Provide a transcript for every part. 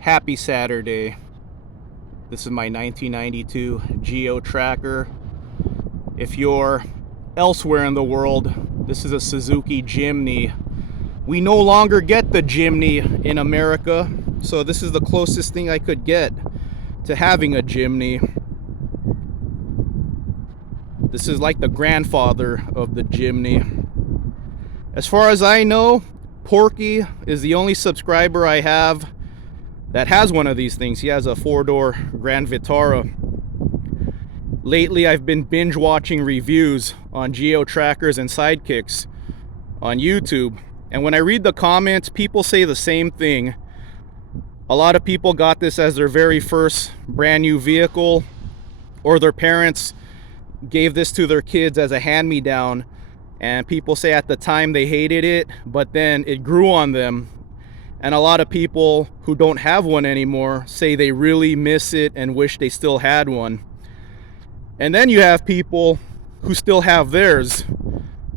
Happy Saturday. This is my 1992 Geo Tracker. If you're elsewhere in the world, this is a Suzuki Jimny. We no longer get the Jimny in America, so this is the closest thing I could get to having a Jimny. This is like the grandfather of the Jimny. As far as I know, Porky is the only subscriber I have that has one of these things. He has a 4-door Grand Vitara. Lately, I've been binge watching reviews on Geo Trackers and Sidekicks on YouTube. And when I read the comments, people say the same thing. A lot of people got this as their very first brand new vehicle, or their parents gave this to their kids as a hand-me-down. And people say at the time they hated it, but then it grew on them. And a lot of people who don't have one anymore say they really miss it and wish they still had one. And then you have people who still have theirs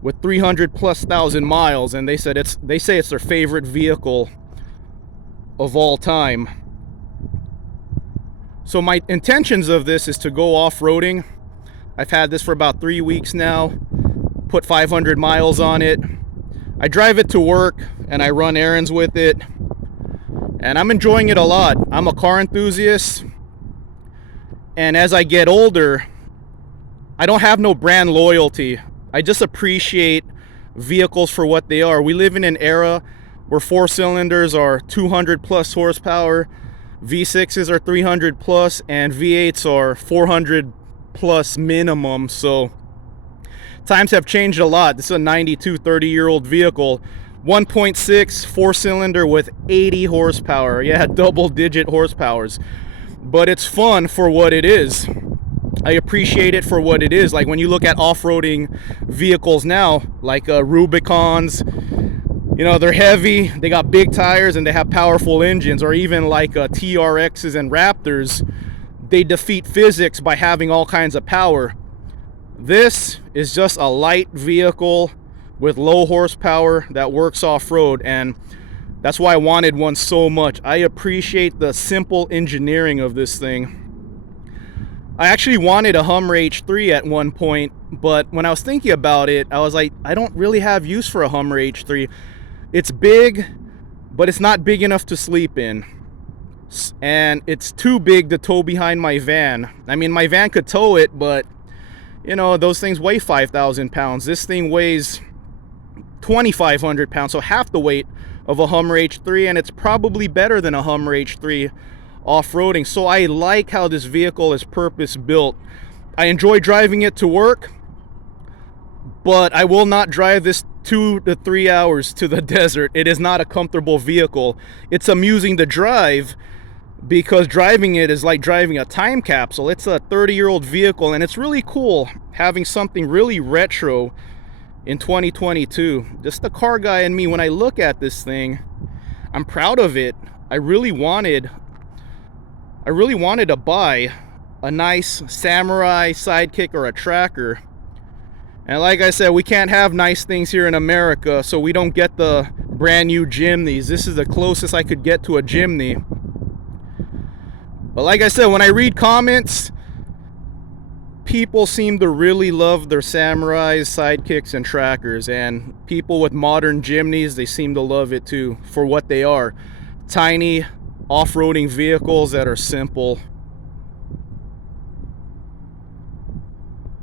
with 300,000+ miles, and they say it's their favorite vehicle of all time. So my intentions of this is to go off-roading. I've had this for about 3 weeks now, put 500 miles on it. I drive it to work and I run errands with it, and I'm enjoying it a lot. I'm a car enthusiast, and as I get older, I don't have no brand loyalty. I just appreciate vehicles for what they are. We live in an era where 4-cylinders are 200+ horsepower, V6s are 300+, and V8s are 400+ minimum. So times have changed a lot. This is a 92 30-year-old vehicle, 1.6 4-cylinder with 80 horsepower. Yeah, double-digit horsepowers. But it's fun for what it is. I appreciate it for what it is. Like when you look at off-roading vehicles now, like Rubicons, you know, they're heavy, they got big tires, and they have powerful engines. Or even like TRXs and Raptors, they defeat physics by having all kinds of power. This is just a light vehicle with low horsepower that works off-road, and that's why I wanted one so much. I appreciate the simple engineering of this thing. I actually wanted a Hummer H3 at one point, but when I was thinking about it, I was like, I don't really have use for a Hummer H3. It's big, but it's not big enough to sleep in. And it's too big to tow behind my van. I mean, my van could tow it, but you know, those things weigh 5,000 pounds. This thing weighs 2,500 pounds, so half the weight of a Hummer H3, and it's probably better than a Hummer H3 off-roading. So I like how this vehicle is purpose-built. I enjoy driving it to work, but I will not drive this 2 to 3 hours to the desert. It is not a comfortable vehicle. It's amusing to drive, because driving it is like driving a time capsule. It's a 30-year-old vehicle, and it's really cool having something really retro in 2022. Just the car guy in me, when I look at this thing, I'm proud of it. I really wanted to buy a nice Samurai Sidekick or a Tracker. And like I said, we can't have nice things here in America, so we don't get the brand new Jimnys. This is the closest I could get to a Jimny. But like I said, when I read comments, people seem to really love their Samurais, Sidekicks, and Trackers. And people with modern Jimnys, they seem to love it too, for what they are. Tiny off-roading vehicles that are simple.